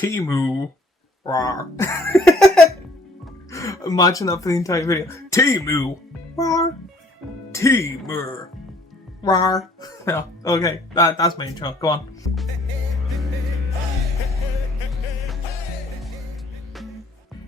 Timu. Rawr. Imagine that for the entire video. Timu. Rawr. Timur. Rawr. No, okay, that's my intro. Go on.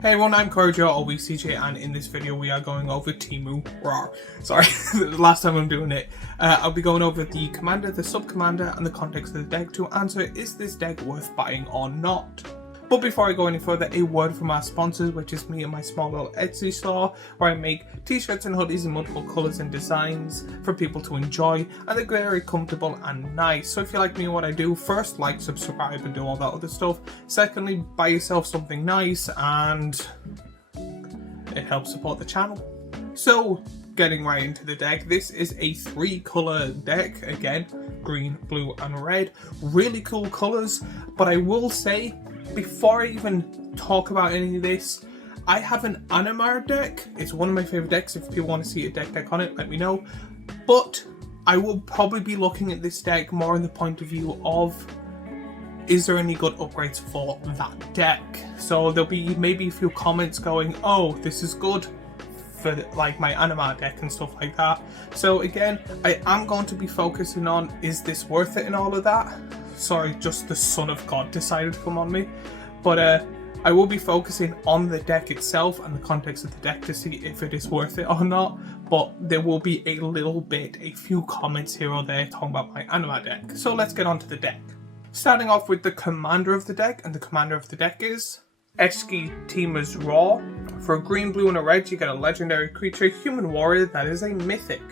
Hey everyone, I'm Kojo, or CJ, and in this video we are going over Timu. Rawr. Sorry, the last time I'm doing it. I'll be going over the commander, the sub-commander, and the context of the deck to answer, is this deck worth buying or not? But before I go any further, a word from our sponsors, which is me and my small little Etsy store, where I make t-shirts and hoodies in multiple colours and designs for people to enjoy, and they're very comfortable and nice. So if you like me and what I do, first, like, subscribe, and do all that other stuff. Secondly, buy yourself something nice, and it helps support the channel. So, getting right into the deck, this is a 3-colour deck, again, green, blue, and red. Really cool colours, but I will say, before I even talk about any of this, I have an Animar deck. It's one of my favourite decks. If people want to see a deck on it, let me know. But I will probably be looking at this deck more in the point of view of, is there any good upgrades for that deck? So there'll be maybe a few comments going, oh, this is good for like my Animar deck and stuff like that. So again, I am going to be focusing on, is this worth it and all of that? Sorry, just the Son of God decided to come on me. But I will be focusing on the deck itself and the context of the deck to see if it is worth it or not. But there will be a few comments here or there talking about my Animar deck. So let's get on to the deck. Starting off with the commander of the deck, and the commander of the deck is Eshki Timu's Raw. For a green, blue, and a red, you get a legendary creature, Human Warrior, that is a mythic.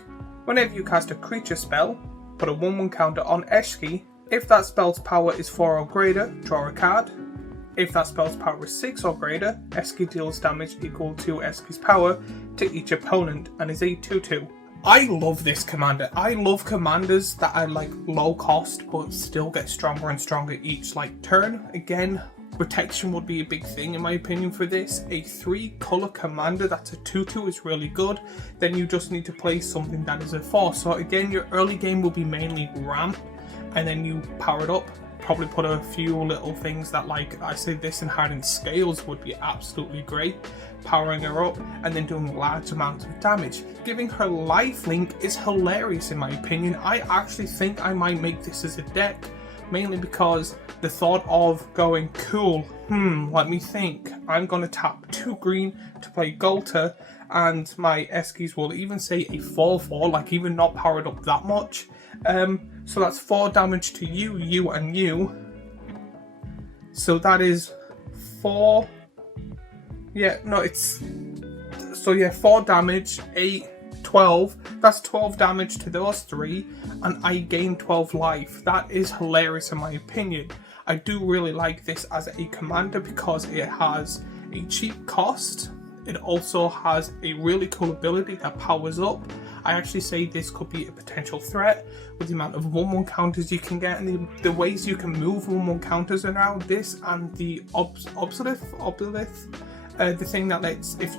Whenever you cast a creature spell, put a 1/1 counter on Eshki. If that spell's power is 4 or greater, draw a card. If that spell's power is 6 or greater, Eshki deals damage equal to Eshki's power to each opponent and is a 2/2. I love this commander. I love commanders that are like low cost but still get stronger and stronger each like turn. Again, protection would be a big thing in my opinion for this. A 3-colour commander that's a 2/2 is really good. Then you just need to play something that is a 4. So again, your early game will be mainly ramp, and then you power it up. Probably put a few little things that, like I say, this and hardened scales would be absolutely great. Powering her up and then doing large amounts of damage. Giving her lifelink is hilarious in my opinion. I actually think I might make this as a deck, mainly because the thought of going, cool, let me think. I'm going to tap 2 green to play Golter, and my Eskies will even say a 4/4, like even not powered up that much. So that's 4 damage to you, you, and you. So that is 4. Yeah, no, it's. So yeah, 4 damage, 8, 12. That's 12 damage to those 3, and I gain 12 life. That is hilarious in my opinion. I do really like this as a commander because it has a cheap cost. It also has a really cool ability that powers up. I actually say this could be a potential threat with the amount of 1/1 counters you can get and the ways you can move 1/1 counters around this, and the obsolete, the thing that lets, if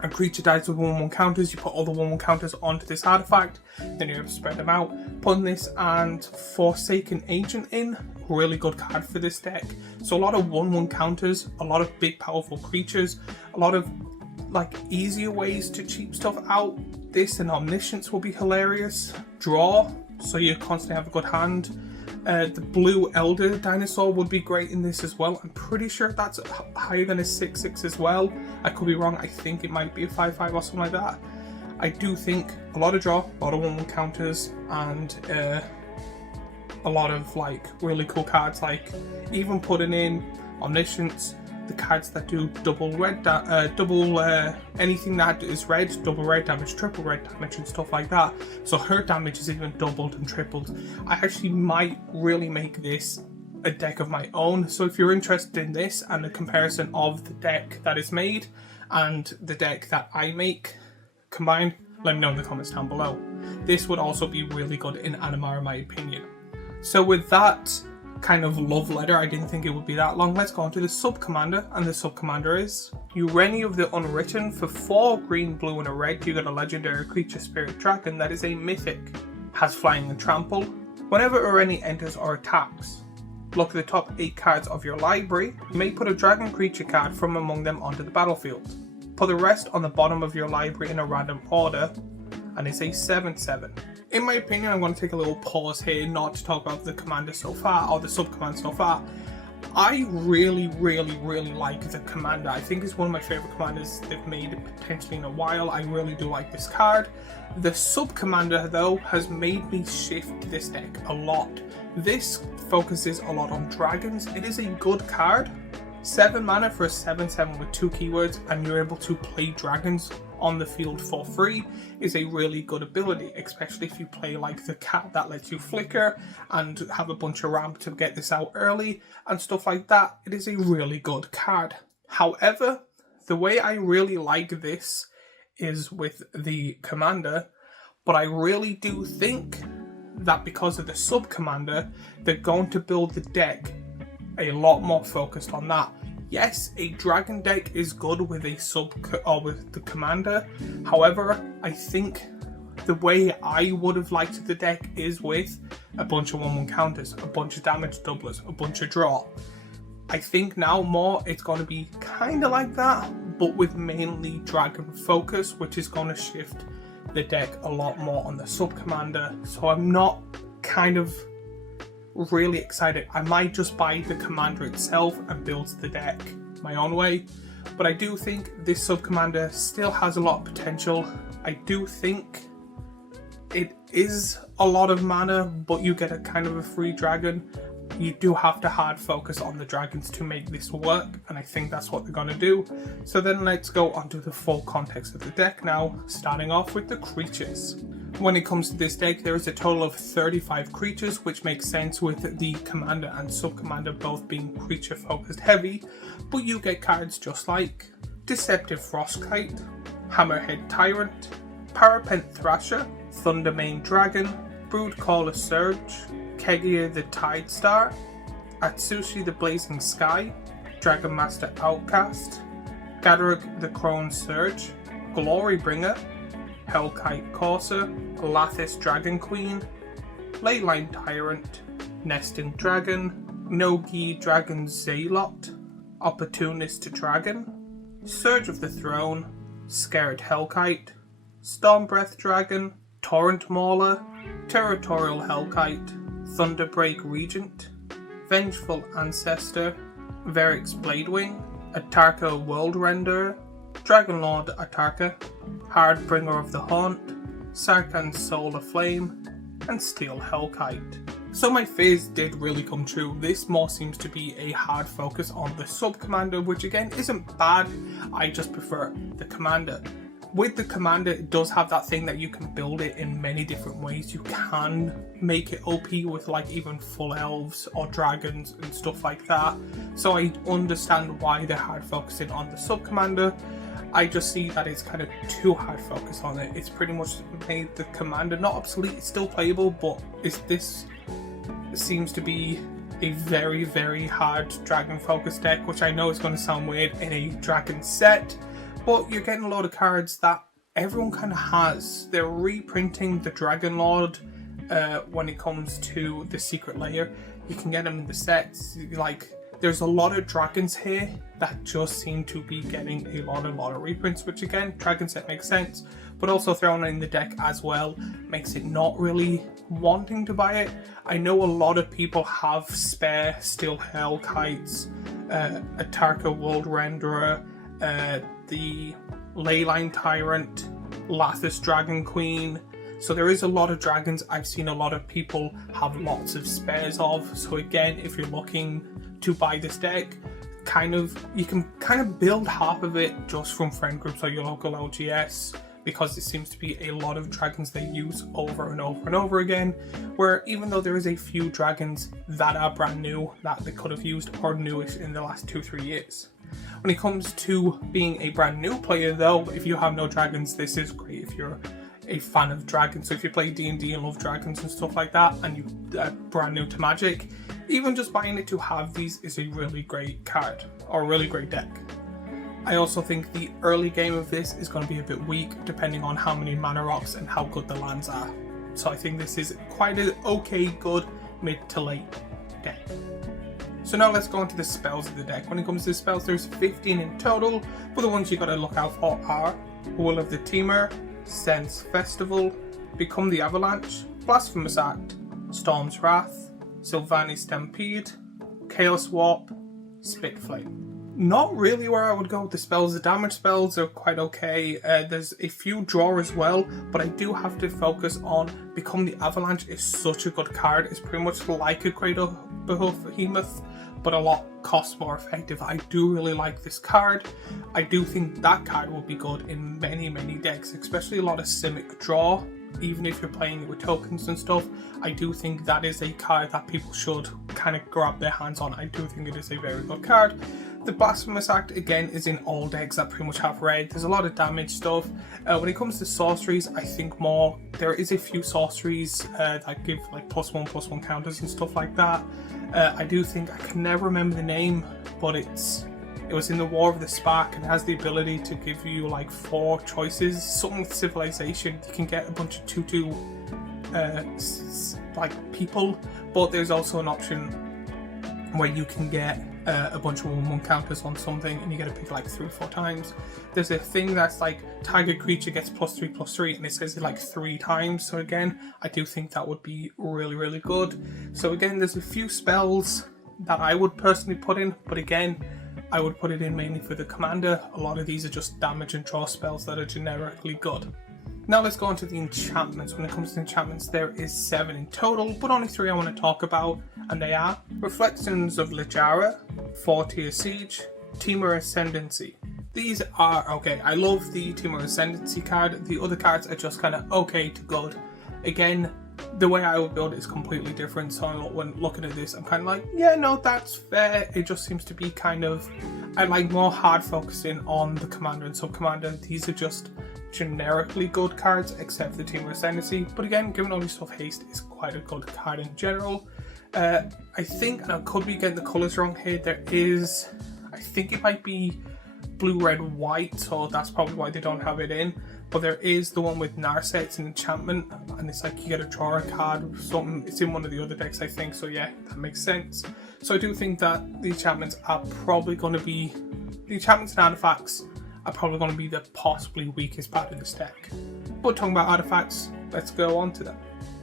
a creature dies with 1/1 counters, you put all the 1/1 counters onto this artifact, then you're able to spread them out. Putting this and Forsaken Agent in, really good card for this deck. So a lot of 1/1 counters, a lot of big powerful creatures, a lot of like easier ways to cheap stuff out. This and Omniscience will be hilarious. Draw, so you constantly have a good hand. The blue Elder Dinosaur would be great in this as well. I'm pretty sure that's higher than a 6/6 as well. I could be wrong. I think it might be a 5/5 or something like that. I do think a lot of draw, a lot of 1/1 counters, and a lot of like really cool cards, like even putting in Omniscience, the cards that do double red, anything that is red, double red damage, triple red damage, and stuff like that. So her damage is even doubled and tripled. I actually might really make this a deck of my own. So if you're interested in this and a comparison of the deck that is made and the deck that I make combined, let me know in the comments down below. This would also be really good in Animar in my opinion. So with that kind of love letter, I didn't think it would be that long. Let's go on to the sub-commander, and the sub-commander is Ureni of the Unwritten. For 4 green, blue, and a red, you get a legendary creature, Spirit Dragon, that is a mythic. Has flying and trample. Whenever Ureni enters or attacks, Look at the top 8 cards of your library. You may put a dragon creature card from among them onto the battlefield. Put the rest on the bottom of your library in a random order, and it's a 7/7. In my opinion, I'm going to take a little pause here not to talk about the commander so far, or the sub-commander so far. I really like the commander. I think it's one of my favourite commanders they've made potentially in a while. I really do like this card. The sub-commander though has made me shift this deck a lot. This focuses a lot on dragons. It is a good card. 7 mana for a 7/7 with 2 keywords, and you're able to play dragons on the field for free is a really good ability, especially if you play like the cat that lets you flicker and have a bunch of ramp to get this out early and stuff like that. It is a really good card. However, the way I really like this is with the commander, but I really do think that because of the sub-commander, they're going to build the deck a lot more focused on that. Yes, a dragon deck is good with a with the commander. However, I think the way I would have liked the deck is with a bunch of 1/1 counters, a bunch of damage doublers, a bunch of draw. I think now more it's going to be kind of like that, but with mainly dragon focus, which is going to shift the deck a lot more on the sub-commander. So I'm not kind of really excited. I might just buy the commander itself and build the deck my own way, but I do think this sub-commander still has a lot of potential. I do think it is a lot of mana, but you get a kind of a free dragon. You do have to hard focus on the dragons to make this work, and I think that's what they're going to do. So then let's go on to the full context of the deck now, starting off with the creatures. When it comes to this deck, there is a total of 35 creatures, which makes sense with the commander and sub-commander both being creature focused heavy, but you get cards just like Deceptive Frostkite, Hammerhead Tyrant, Parapent Thrasher, Thundermane Dragon, Broodcaller Surge, Kegia the Tide Star, Atsushi the Blazing Sky, Dragon Master Outcast, Gadrug the Crone Surge, Glorybringer, Hellkite Courser, Lathis Dragon Queen, Leyline Tyrant, Nesting Dragon, Nogi Dragon Zealot, Opportunist Dragon, Surge of the Throne, Scared Hellkite, Stormbreath Dragon, Torrent Mauler, Territorial Hellkite, Thunderbreak Regent, Vengeful Ancestor, Verix Bladewing, Atarka World Renderer, Dragonlord Atarka, Hardbringer of the Haunt, Sarkhan Solar Flame, and Steel Hellkite. So my fears did really come true. This more seems to be a hard focus on the sub-commander, which again isn't bad, I just prefer the commander. With the commander, it does have that thing that you can build it in many different ways. You can make it OP with like even full elves or dragons and stuff like that. So I understand why they're hard focusing on the sub-commander. I just see that it's kind of too hard focus on it. It's pretty much made the commander not obsolete, it's still playable, but this seems to be a very hard dragon focused deck, which I know is going to sound weird in a dragon set. But you're getting a lot of cards that everyone kind of has. They're reprinting the Dragon Lord when it comes to the Secret Lair. You can get them in the sets. Like, there's a lot of dragons here that just seem to be getting a lot of reprints, which again, dragon set makes sense. But also thrown in the deck as well makes it not really wanting to buy it. I know a lot of people have spare Steel Hellkites, Atarka World Renderer, the Leyline Tyrant, Lathis Dragon Queen. So there is a lot of dragons I've seen a lot of people have lots of spares of. So again, if you're looking to buy this deck, you can kind of build half of it just from friend groups or your local LGS, because it seems to be a lot of dragons they use over and over again, where even though there is a few dragons that are brand new that they could have used or newish in the last 2-3 years. When it comes to being a brand new player though, if you have no dragons, this is great if you're a fan of dragons. So if you play D&D and love dragons and stuff like that, and you're brand new to Magic, even just buying it to have these is a really great card, or a really great deck. I also think the early game of this is going to be a bit weak, depending on how many mana rocks and how good the lands are. So I think this is quite an okay, good mid to late deck. So now let's go into the spells of the deck. When it comes to spells, there's 15 in total, but the ones you gotta look out for are Will of the Teamer, Sense Festival, Become the Avalanche, Blasphemous Act, Storm's Wrath, Sylvan's Stampede, Chaos Warp, Spitflame. Not really where I would go with the spells. The damage spells are quite okay. There's a few draw as well, but I do have to focus on Become the Avalanche is such a good card. It's pretty much like a Greater Behemoth, but a lot cost more effective. I do really like this card. I do think that card will be good in many decks, especially a lot of Simic draw. Even if you're playing with tokens and stuff, I do think that is a card that people should kind of grab their hands on. I do think it is a very good card. The Blasphemous Act, again, is in all decks that pretty much have red. There's a lot of damage stuff. When it comes to sorceries, I think more, there is a few sorceries that give like +1/+1 counters and stuff like that. I do think, I can never remember the name, but it was in the War of the Spark and has the ability to give you like 4 choices. Something with Civilization, you can get a bunch of 2/2 like people, but there's also an option where you can get a bunch of 1/1 counters on something and you get to pick like 3 or 4 times. There's a thing that's like target creature gets +3/+3 and it says it like 3 times. So again, I do think that would be really good. So again, there's a few spells that I would personally put in, but again, I would put it in mainly for the commander. A lot of these are just damage and draw spells that are generically good. Now let's go on to the enchantments. When it comes to enchantments, there is 7 in total, but only 3 I want to talk about, and they are Reflections of Littjara, 4-tier Siege, Temur Ascendancy. These are okay. I love the Temur Ascendancy card. The other cards are just kind of okay to good. Again, the way I would build it is completely different, so when looking at this, I'm kind of like, yeah, no, that's fair. It just seems to be kind of, I like more hard focusing on the commander and subcommander. These are just generically good cards, except the Temur Ascendancy. But again, given all this stuff, haste is quite a good card in general. I think, and I could be getting the colours wrong here, there is, I think it might be blue, red, white, so that's probably why they don't have it in. But there is the one with Narset, it's an enchantment, and it's like you get to draw a card or something. It's in one of the other decks, I think, so yeah, that makes sense. So I do think that the enchantments are probably going to be, the enchantments and artifacts are probably going to be the possibly weakest part of this deck. But talking about artifacts, let's go on to them.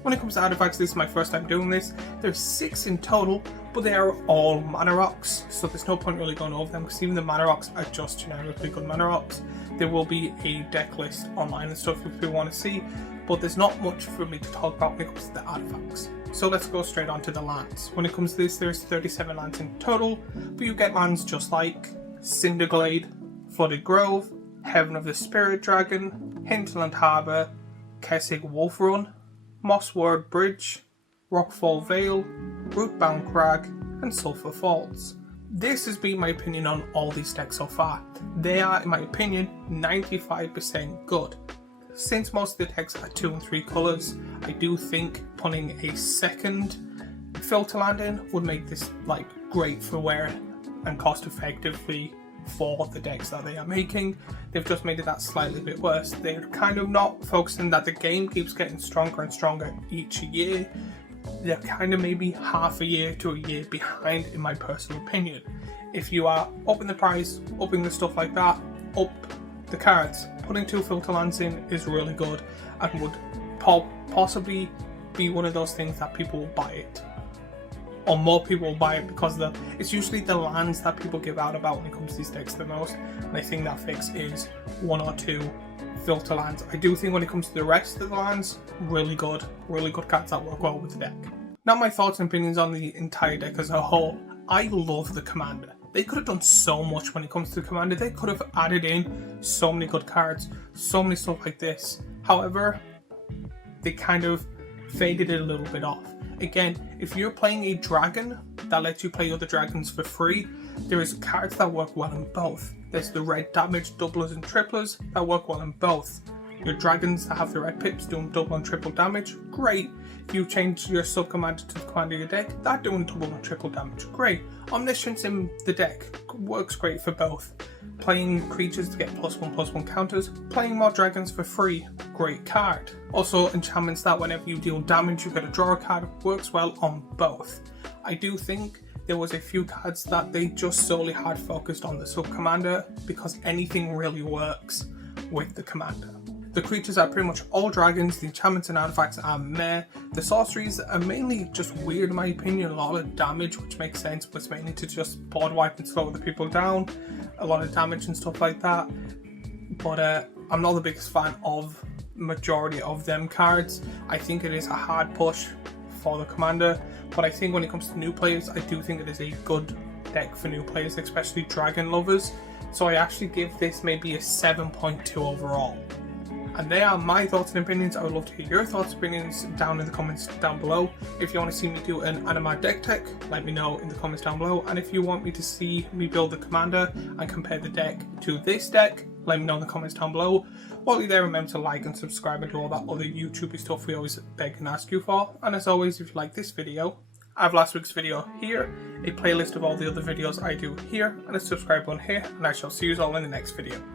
When it comes to artifacts, this is my first time doing this. There's 6 in total, but they are all mana rocks, so there's no point really going over them because even the mana rocks are just generically good mana rocks. There will be a deck list online and stuff if you want to see, but there's not much for me to talk about when it comes to the artifacts. So let's go straight on to the lands. When it comes to this, there's 37 lands in total, but you get lands just like Cinderglade, Flooded Grove, Heaven of the Spirit Dragon, Hinterland Harbour, Kessig Wolf Run, Mossward Bridge, Rockfall Vale, Rootbound Crag, and Sulphur Falls. This has been my opinion on all these decks so far. They are, in my opinion, 95% good. Since most of the decks are 2 and 3 colours, I do think putting a second filter land in would make this like great for wear and cost effectively for the decks that they are making. They've just made it that slightly bit worse. They're kind of not focusing that the game keeps getting stronger and stronger each year. They're kind of maybe half a year to a year behind, in my personal opinion. If you are upping the price, upping the stuff like that, up the cards, putting 2 filter lands in is really good and would possibly be one of those things that people will buy it. Or more people will buy it because it's usually the lands that people give out about when it comes to these decks the most, and I think that fix is 1 or 2 filter lands. I do think when it comes to the rest of the lands, really good cards that work well with the deck. Now my thoughts and opinions on the entire deck as a whole. I love the commander. They could have done so much when it comes to the commander. They could have added in so many good cards, so many stuff like this. However, they kind of faded it a little bit off. Again, if you're playing a dragon that lets you play other dragons for free, there is cards that work well in both. There's the red damage doublers and triplers that work well in both. Your dragons that have the red pips doing double and triple damage, great. If you change your subcommander to the commander of your deck, that doing double and triple damage, great. Omniscience in the deck works great for both. Playing creatures to get +1/+1 counters, playing more dragons for free, great card. Also enchantments that whenever you deal damage you get to draw a card, works well on both. I do think there was a few cards that they just solely had focused on the SubCommander because anything really works with the Commander. The creatures are pretty much all dragons, the enchantments and artifacts are meh, the sorceries are mainly just weird in my opinion, a lot of damage which makes sense, but it's mainly to just board wipe and slow the people down, a lot of damage and stuff like that, but I'm not the biggest fan of majority of them cards. I think it is a hard push for the Commander, but I think when it comes to new players, I do think it is a good deck for new players, especially dragon lovers, so I actually give this maybe a 7.2 overall. And they are my thoughts and opinions. I would love to hear your thoughts and opinions down in the comments down below. If you want to see me do an Anima deck tech, let me know in the comments down below. And if you want me to see me build the Commander and compare the deck to this deck, let me know in the comments down below. While you're there, remember to like and subscribe and do all that other YouTubey stuff we always beg and ask you for. And as always, if you like this video, I have last week's video here, a playlist of all the other videos I do here, and a subscribe button here, and I shall see you all in the next video.